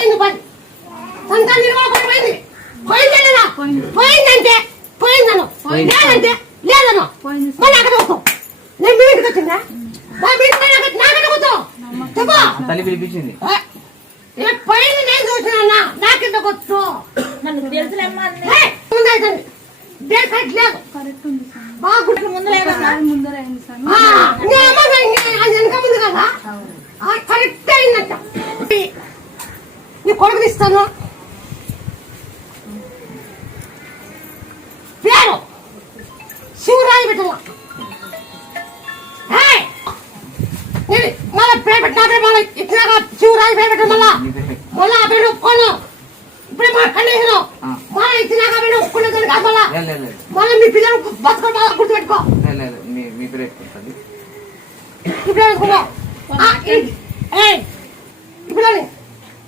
పోయింది పని సంతానం నిలబడకుండా పోయింది పోయిందేనా పోయిందంటే పోయిందను లేదంటే లేదను మళ్ళీ అక్కడ వస్తావు నేను మీ ఇంటికి వచ్చిందా మా ఇంటికి నాకడ కూర్చోవు చెప్పు తల్లి పిలిపించింది పోయింది నేను చూసినా నాకింత కూర్చో నన్ను తెలుసులేమ్మా బాగుంటుంది ముందు లేదన్నా వెనక ముందు కదా కరెక్ట్ అయిందంట నీ కొడుకుని ఇస్తాను పేరు శివరాయి పెట్టాల మళ్ళీ పేరు పెట్టినా మళ్ళీ ఇచ్చినాక శివరాయి పేరు పెట్టాలి మళ్ళా ఆ పేరు ఒప్పుకోను ఇప్పుడే మా కనీసం మళ్ళీ ఇచ్చినాక పేరు ఒప్పుకునే కాదు మళ్ళీ మీ పిల్లలు బతుకుంటా గుర్తుపెట్టుకో మీ పేరు పెట్టుకుంటుంది ఇప్పుడు